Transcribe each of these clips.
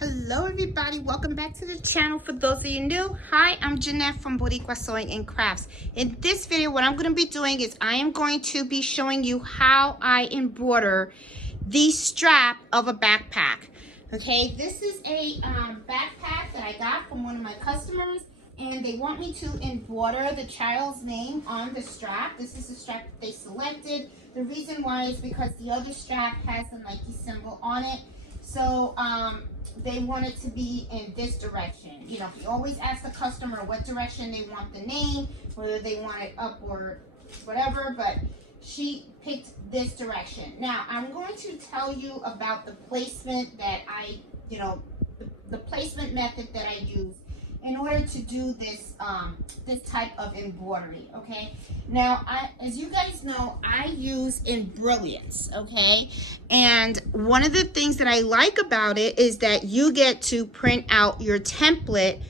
Hello everybody, welcome back to the channel. For those of you new, hi, I'm Jeanette from Boricua Sewing and Crafts. In this video, what I'm going to be doing is I am going to be showing you how I embroider the strap of a backpack. Okay, this is a backpack that I got from one of my customers, and they want me to embroider the child's name on the strap. This is the strap that they selected. The reason why is because the other strap has the Nike symbol on it. So they want it to be in this direction. You know, you always ask the customer what direction they want the name, whether they want it up or whatever, but she picked this direction. Now, I'm going to tell you about the placement that the placement method that I use in order to do this this type of embroidery. Okay, now as you guys know, I use Embroidery. Okay, and one of the things that I like about it is that you get to print out your template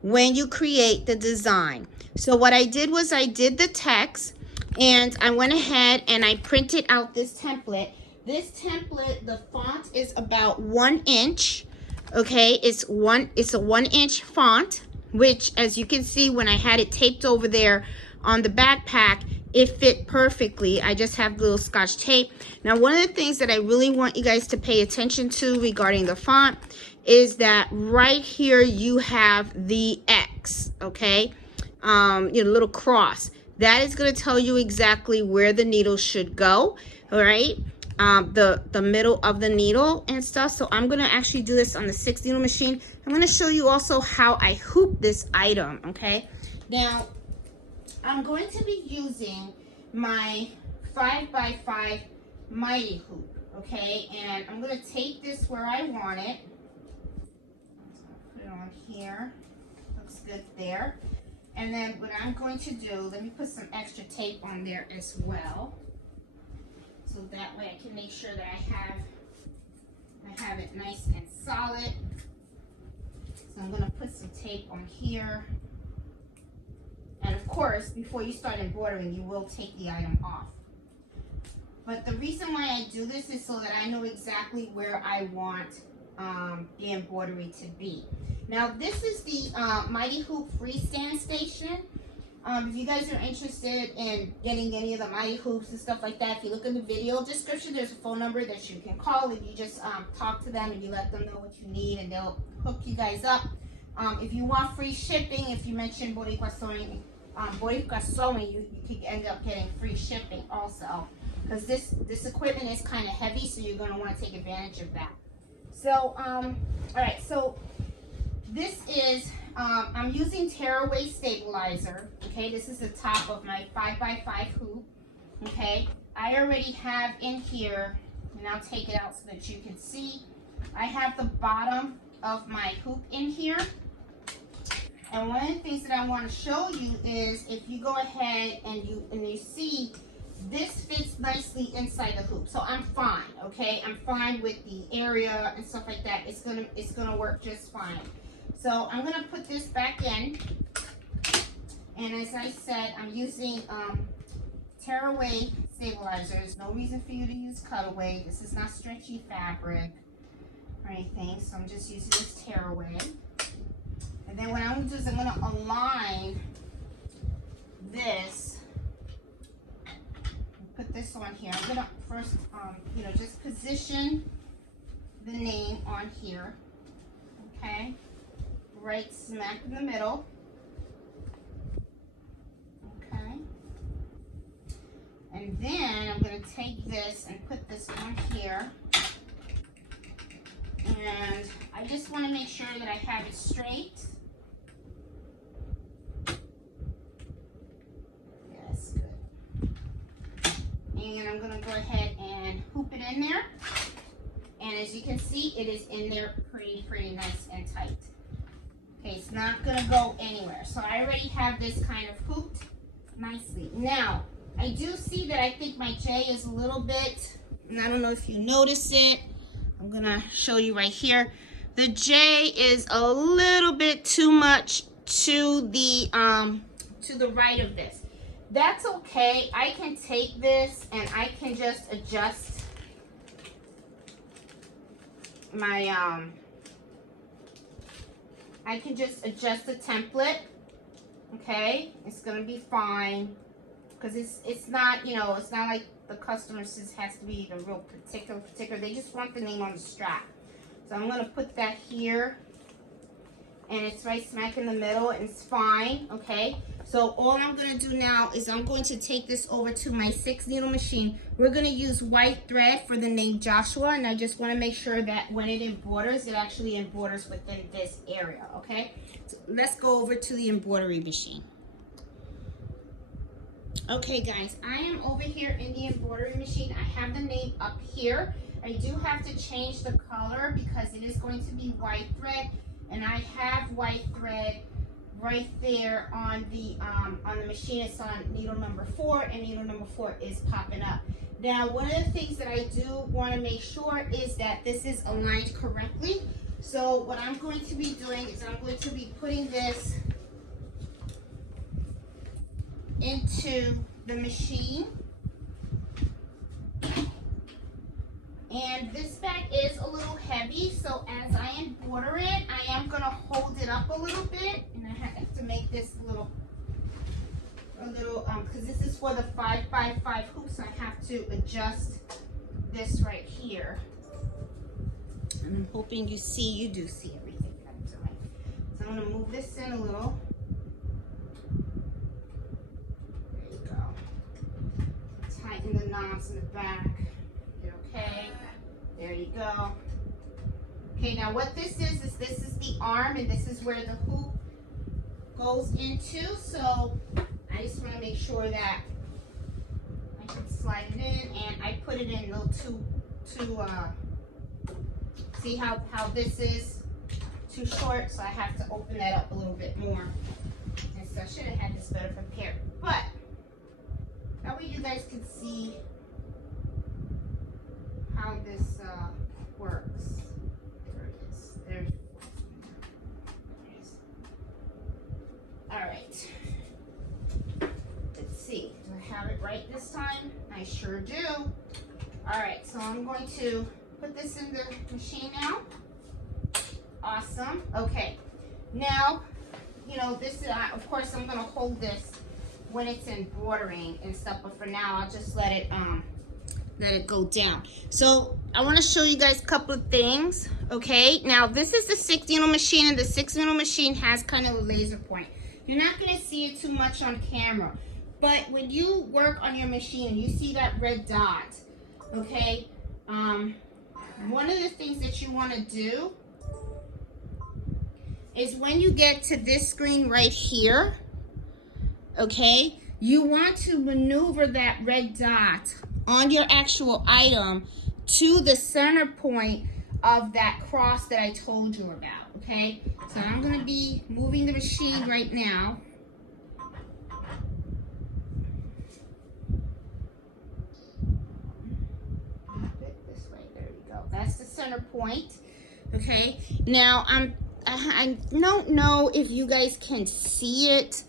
when you create the design. So what I did was I did the text, and I went ahead and I printed out this template. This template, the font is about 1 inch. Okay, it's a 1-inch font, which, as you can see, when I had it taped over there on the backpack, it fit perfectly. I just have little Scotch tape. Now, one of the things that I really want you guys to pay attention to regarding the font is that right here you have the X, okay, little cross. That is going to tell you exactly where the needle should go, all right? The middle of the needle and stuff. So I'm going to actually do this on the 6 needle machine. I'm going to show you also how I hoop this item, okay? Now, I'm going to be using my 5x5 mighty hoop, okay? And I'm going to take this where I want it. Put it on here. Looks good there. And then what I'm going to do, let me put some extra tape on there as well. So that way I can make sure that I have it nice and solid. So I'm going to put some tape on here. And of course, before you start embroidering, you will take the item off. But the reason why I do this is so that I know exactly where I want the embroidery to be. Now, this is the Mighty Hoop freestand station. If you guys are interested in getting any of the Mighty Hoops and stuff like that, if you look in the video description, there's a phone number that you can call, and you just talk to them and you let them know what you need, and they'll hook you guys up. If you want free shipping, if you mention Boricua Sewing, you could end up getting free shipping also, because this equipment is kind of heavy, so you're going to want to take advantage of that. So, all right, so this is, I'm using tearaway stabilizer, okay? This is the top of my 5x5 hoop, okay? I already have in here, and I'll take it out so that you can see, I have the bottom of my hoop in here. And one of the things that I want to show you is if you go ahead and you see this fits nicely inside the hoop. So I'm fine, okay? I'm fine with the area and stuff like that. It's gonna work just fine. So I'm gonna put this back in. And as I said, I'm using tearaway stabilizers. No reason for you to use cutaway. This is not stretchy fabric or anything. So I'm just using this tearaway. And then what I'm gonna do is I'm gonna align this. Put this on here. I'm gonna first, just position the name on here. Okay, right smack in the middle. Okay, and then I'm gonna take this and put this on here. And I just want to make sure that I have it straight. Yes, good. And I'm going to go ahead and hoop it in there. And as you can see, it is in there pretty nice and tight. Okay, it's not going to go anywhere. So I already have this kind of hooped nicely. Now, I do see that I think my J is a little bit, and I don't know if you notice it. I'm going to show you right here. The J is a little bit too much to the right of this. That's okay. I can take this and I can just adjust my I can just adjust the template. Okay, it's gonna be fine because it's not, you know, it's not like the customer says has to be the real particular. They just want the name on the strap. So I'm gonna put that here, and it's right smack in the middle, and it's fine. Okay, so all I'm gonna do now is I'm going to take this over to my 6 needle machine. We're gonna use white thread for the name Joshua, and I just want to make sure that when it embroiders, it actually embroiders within this area. Okay, so let's go over to the embroidery machine. Okay guys, I am over here in the embroidery machine. I have the name up here. I do have to change the color because it is going to be white thread, and I have white thread right there on the machine. It's on needle number 4, and needle number 4 is popping up. Now, one of the things that I do want to make sure is that this is aligned correctly. So what I'm going to be doing is I'm going to be putting this into the machine, and this bag is a little heavy, so as I embroider it, I am going to hold it up a little bit, and I have to make this a little because this is for the 5x5 hoops. I have to adjust this right here, and I'm hoping you do see everything that I'm doing. So I'm going to move this in a little. Tighten the knobs in the back. Okay, there you go. Okay, now what this is this is the arm, and this is where the hoop goes into. So I just want to make sure that I can slide it in, and I put it in a little too see how this is too short, so I have to open that up a little bit more. And so I should have had this better prepared, but that way you guys can see how this works. There it is. There it is. All right. Let's see. Do I have it right this time? I sure do. All right. So I'm going to put this in the machine now. Awesome. Okay. Now, you know, this is, of course, I'm going to hold this when it's embroidering and stuff, but for now I'll just let it go down. So I want to show you guys a couple of things. Okay, now this is the 6 needle machine, and the 6 needle machine has kind of a laser point. You're not going to see it too much on camera, but when you work on your machine, you see that red dot. Okay, one of the things that you want to do is when you get to this screen right here, okay, you want to maneuver that red dot on your actual item to the center point of that cross that I told you about, okay? So I'm going to be moving the machine right now. This way, there you go. That's the center point, okay? Now, I don't know if you guys can see it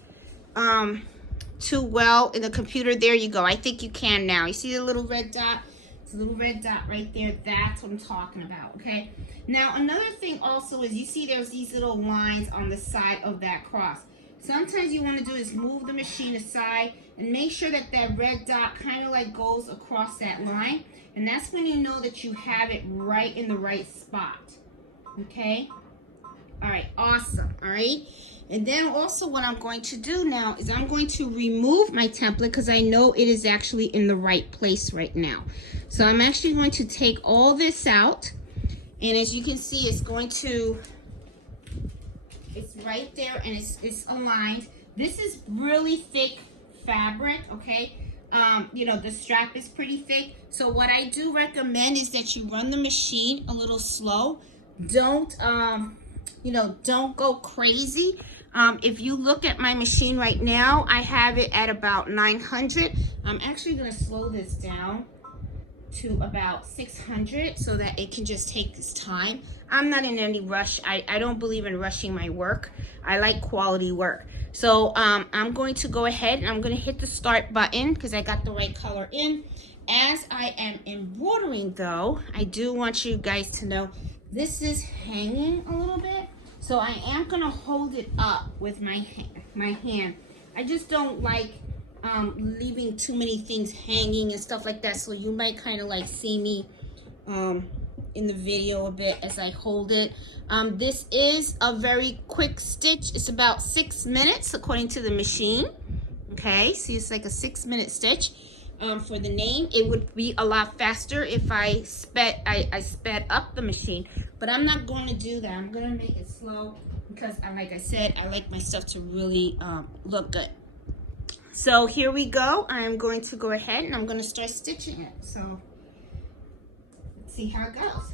too well in the computer. There you go. I think you can now. You see the little red dot? It's a little red dot right there. That's what I'm talking about, okay? Now, another thing also is you see there's these little lines on the side of that cross. Sometimes you want to do is move the machine aside and make sure that that red dot kind of like goes across that line. And that's when you know that you have it right in the right spot, okay? All right, awesome, all right? And then also what I'm going to do now is I'm going to remove my template because I know it is actually in the right place right now. So I'm actually going to take all this out. And as you can see, it's right there, and it's aligned. This is really thick fabric, okay? You know, the strap is pretty thick. So what I do recommend is that you run the machine a little slow. Don't, you know, don't go crazy. If you look at my machine right now, I have it at about 900. I'm actually going to slow this down to about 600 so that it can just take its time. I'm not in any rush. I don't believe in rushing my work. I like quality work. So I'm going to go ahead and I'm going to hit the start button because I got the right color in. As I am embroidering though, I do want you guys to know this is hanging a little bit. So I am gonna hold it up with my hand. I just don't like leaving too many things hanging and stuff like that. So you might kind of like see me in the video a bit as I hold it. This is a very quick stitch. It's about 6 minutes according to the machine. Okay, see, it's like a 6-minute stitch. For the name, it would be a lot faster if I sped up the machine, but I'm not going to do that. I'm going to make it slow because, like I said, I like my stuff to really look good. So here we go. I'm going to go ahead and I'm going to start stitching it. So let's see how it goes.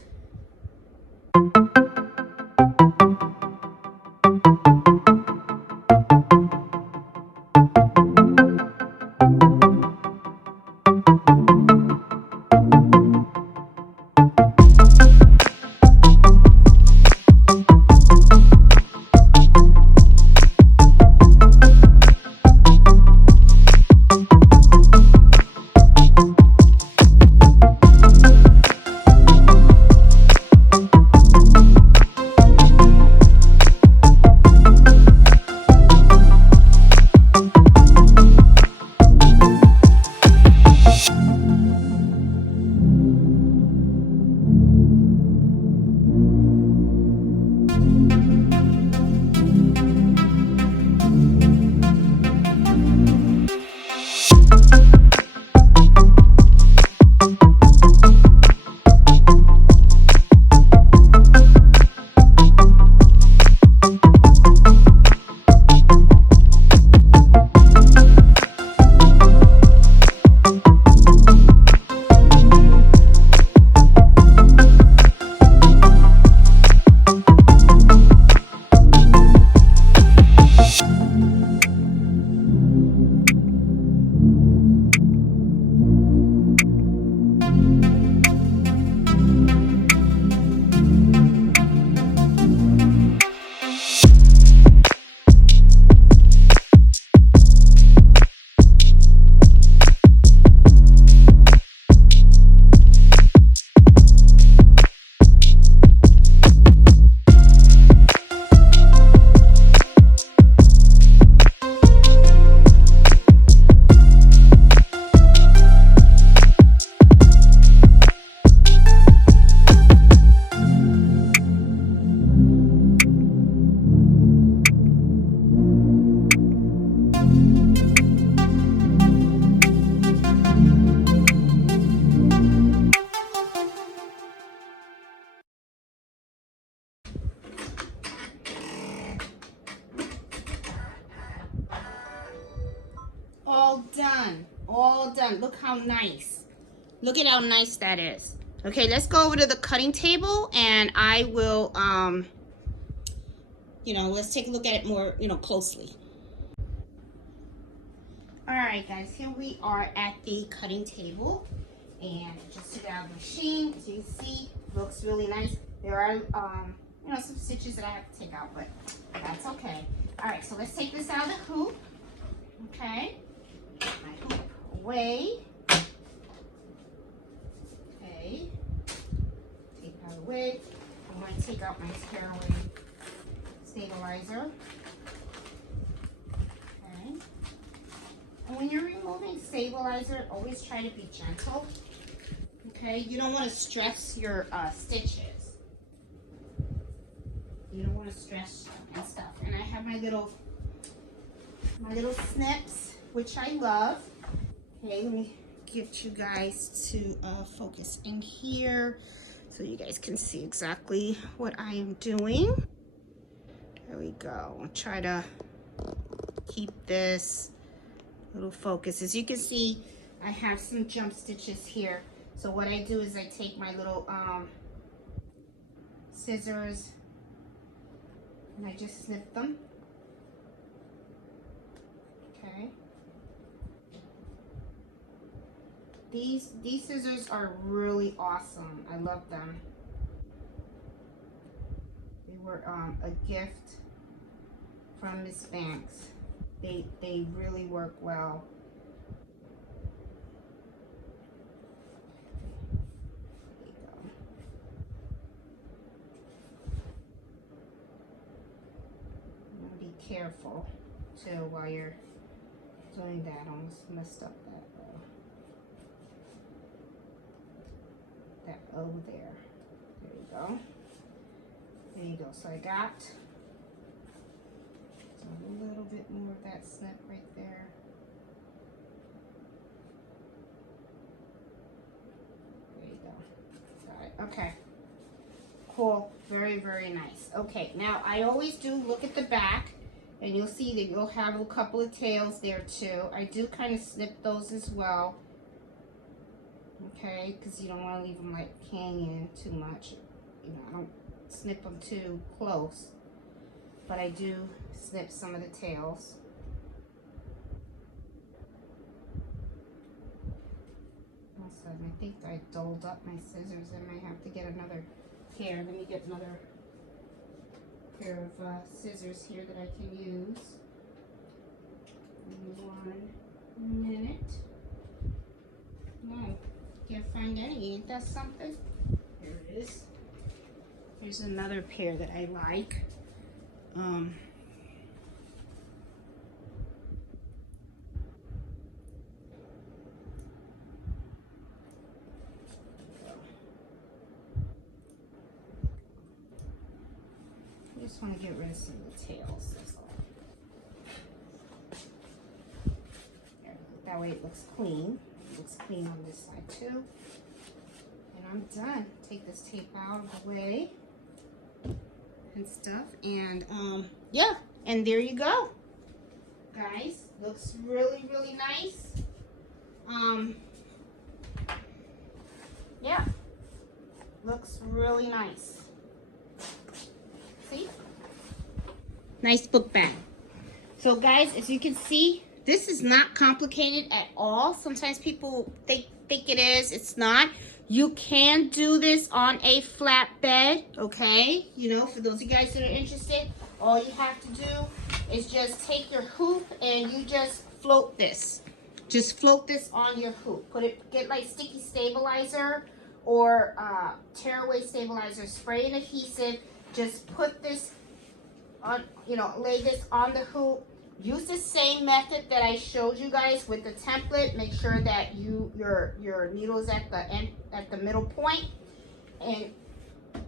All done. All done. Look how nice. Look at how nice that is. Okay, let's go over to the cutting table and I will, let's take a look at it more, closely. All right, guys, here we are at the cutting table and just took out the machine. As you can see, looks really nice. There are, some stitches that I have to take out, but that's okay. All right, so let's take this out of the hoop. Okay, my hoop away. Okay, take it out of the way. I'm going to take out my tearaway stabilizer. Okay, and when you're removing stabilizer, always try to be gentle. Okay, you don't want to stress your stitches. You don't want to stress and stuff. And I have my little snips, which I love. Okay, let me get you guys to focus in here so you guys can see exactly what I am doing. There we go. I'll try to keep this little focus. As you can see, I have some jump stitches here. So what I do is I take my little scissors and I just snip them. Okay. These scissors are really awesome. I love them. They were a gift from Miss Banks. They really work well. There you go. careful too while you're doing that. Almost messed up that O there. There you go. There you go. So I got a little bit more of that snip right there. There you go. Got it. Okay. Cool. Very, very nice. Okay. Now I always do look at the back, and you'll see that you'll have a couple of tails there too. I do kind of snip those as well. Okay, because you don't want to leave them like hanging too much. You know, I don't snip them too close, but I do snip some of the tails. Also, I think I dulled up my scissors. I might have to get another pair. Let me get another pair of scissors here that I can use. In 1 minute. No. Can't find any. Ain't that something? Here it is. Here's another pair that I like. I just want to get rid of some of the tails. That's all. That way it looks clean. Looks clean on this side too. And I'm done. Take this tape out of the way and stuff. And yeah, and there you go. Guys, looks really, really nice. Yeah. Looks really nice. See? Nice book bag. So guys, as you can see, this is not complicated at all. Sometimes people think it is. It's not. You can do this on a flat bed, okay? You know, for those of you guys that are interested, all you have to do is just take your hoop and you just float this. Just float this on your hoop. Get like sticky stabilizer or tearaway stabilizer. Spray an adhesive. Just put this on, you know, lay this on the hoop. Use the same method that I showed you guys with the template. Make sure that your needle is at the end, at the middle point, and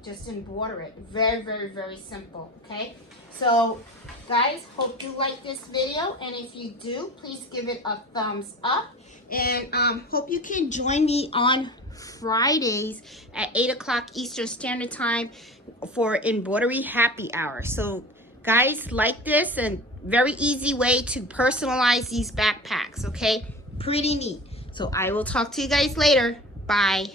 just embroider it. Very, very, very simple. Okay. So, guys, hope you like this video, and if you do, please give it a thumbs up. And hope you can join me on Fridays at 8 o'clock Eastern Standard Time for Embroidery Happy Hour. So, guys, like this, and very easy way to personalize these backpacks, okay? Pretty neat. So I will talk to you guys later. Bye.